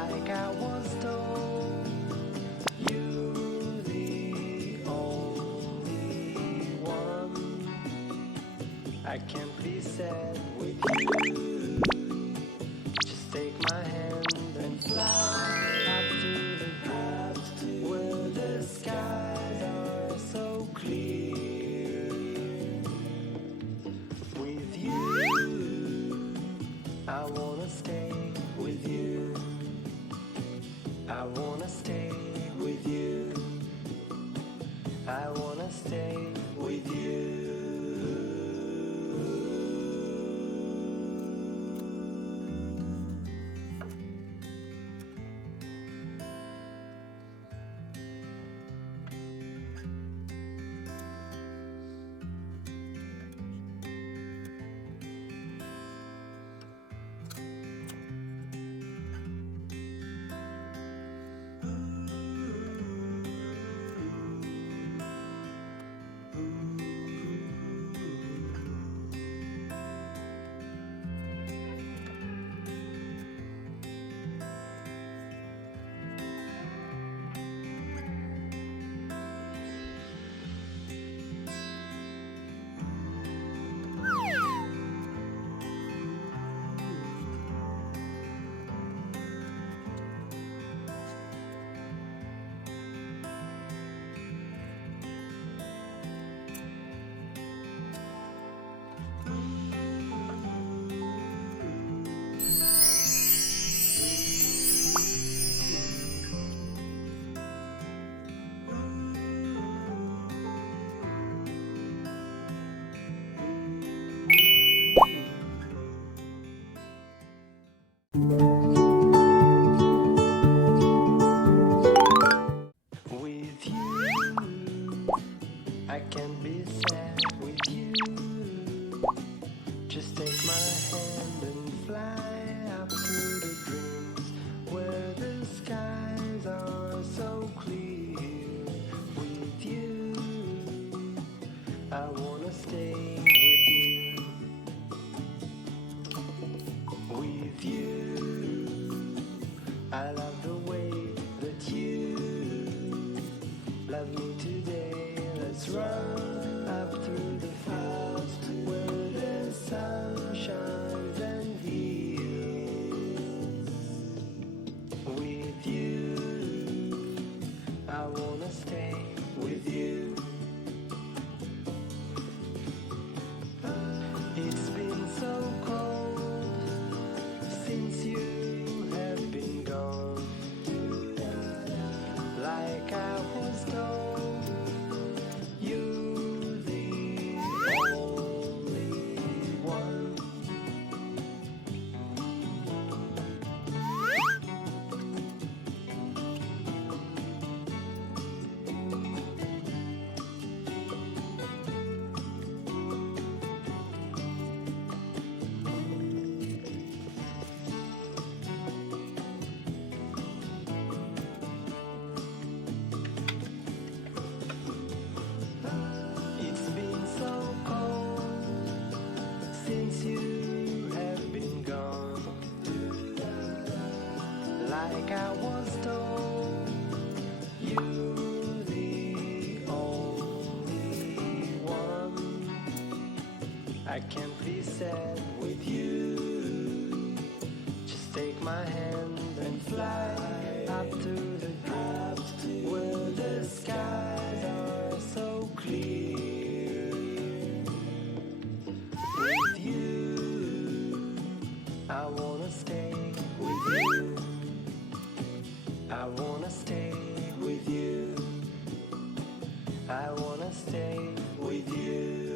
like I was told. You the only one I can be sad with you. Just take my hand and fly up to the clouds where the skies are so clear. With you, I wanna stay with you. I wanna stay with you. I wanna stay with you. With you, I can be sad with you. Just take my hand and fly up to the dreams where the skies are so clear. With you, I wanna stay with you. With you, I love the way that you love me today. Let's run up through the clouds where the sun shines and heals. With you, I wanna stay with you. It's been so cold since you have been gone. Like I was told, you the only one. It's been so cold since you have been gone. Like I was told, you the only one I can't be sad with you. Just take my hand and fly up to the clouds where the skies are so clear. With you, I wanna stay with you. I wanna stay with you. I wanna stay with you.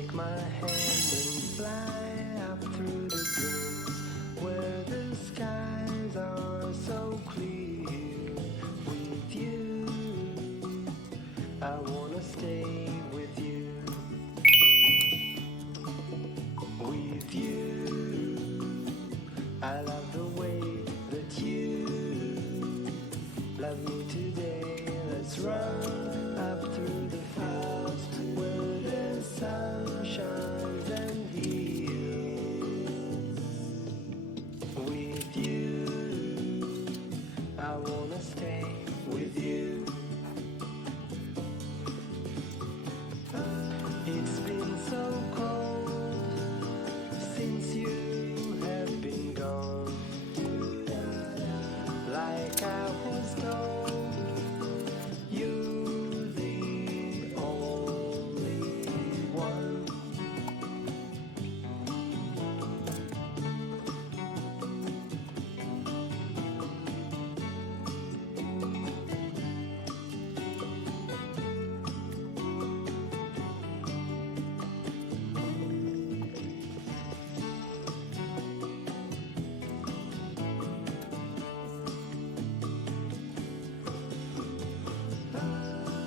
take my hand and fly up through the dreams where the skies are so clear. With you, I wanna stay with you. With you, I love the way that you love me today. Let's run up through the fields where the sun shines and heals. With you, I wanna stay with you. It's been so cold since you have been gone. Like I was told, you're the only one.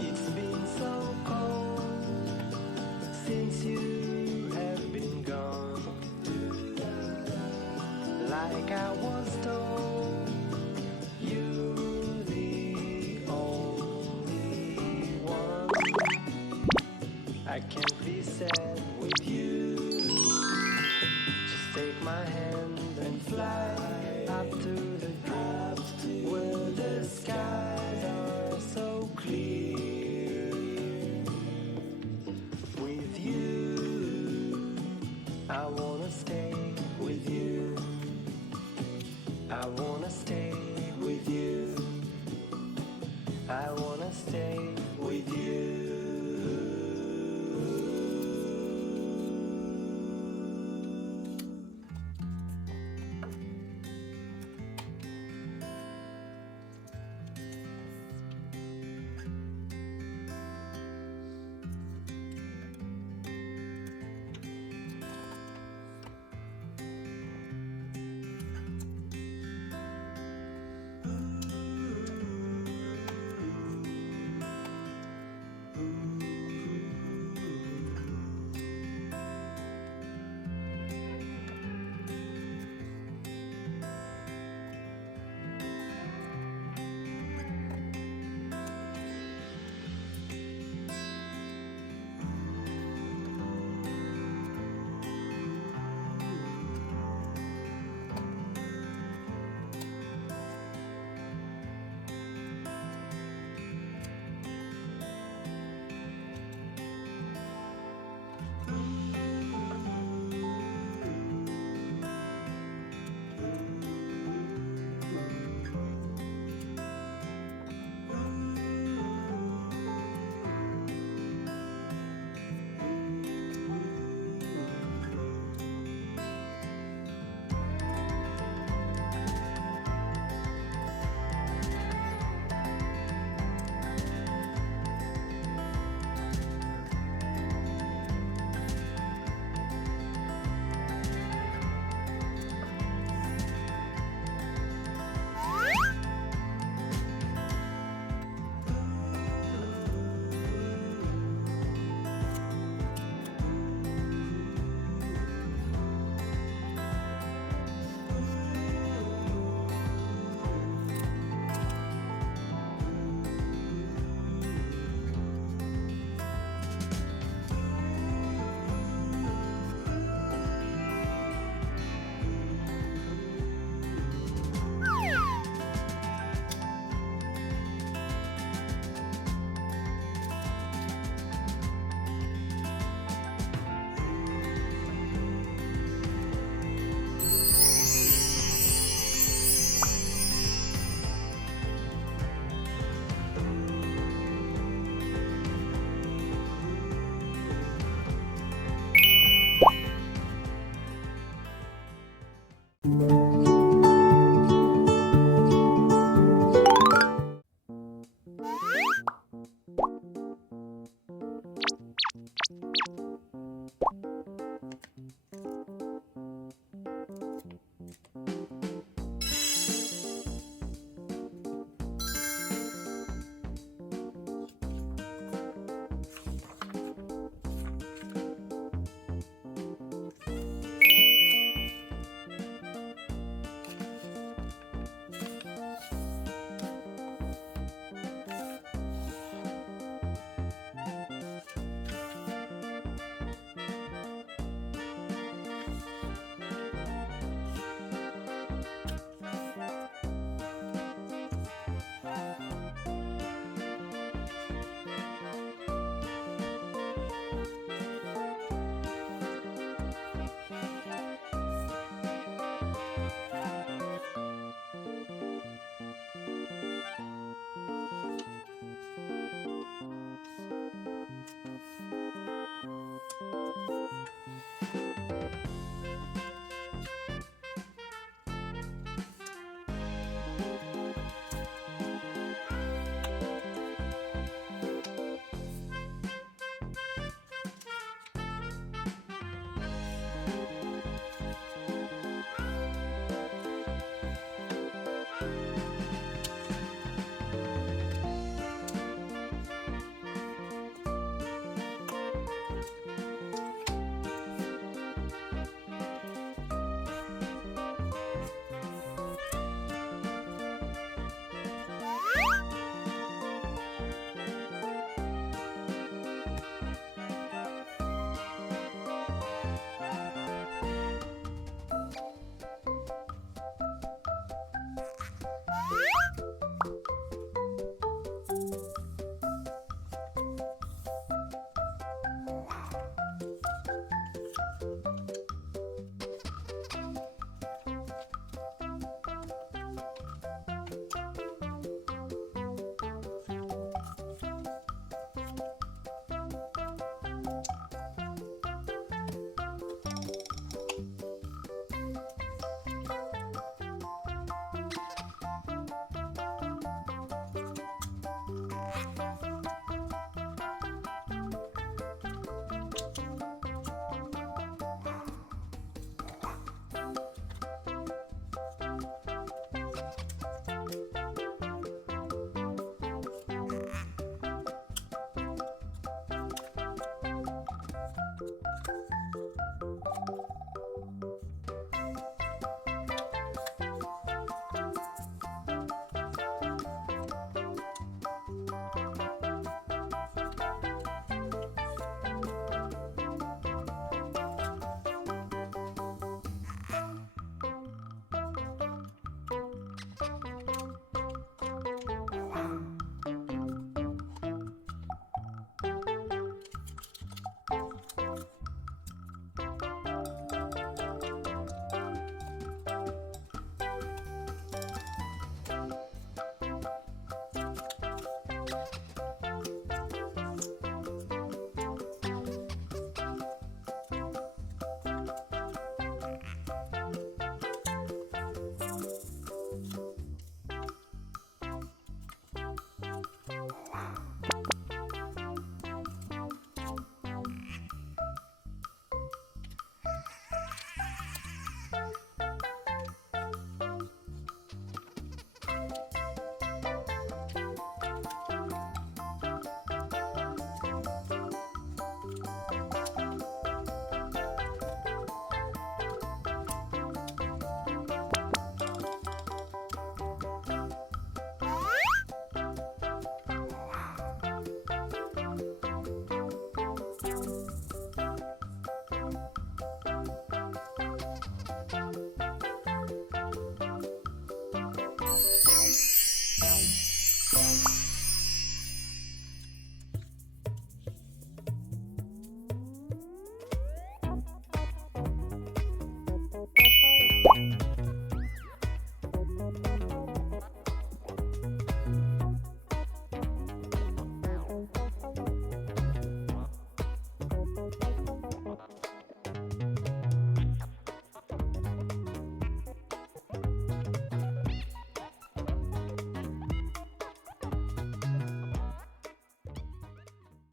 It's been so cold since you have been gone. Like I was told, you're the only one. I can't be sad with you. Just take my hand and fly up to the clouds where the skies are so clear. With you, I wanna stay with you. I wanna stay with you. I wanna stay with you.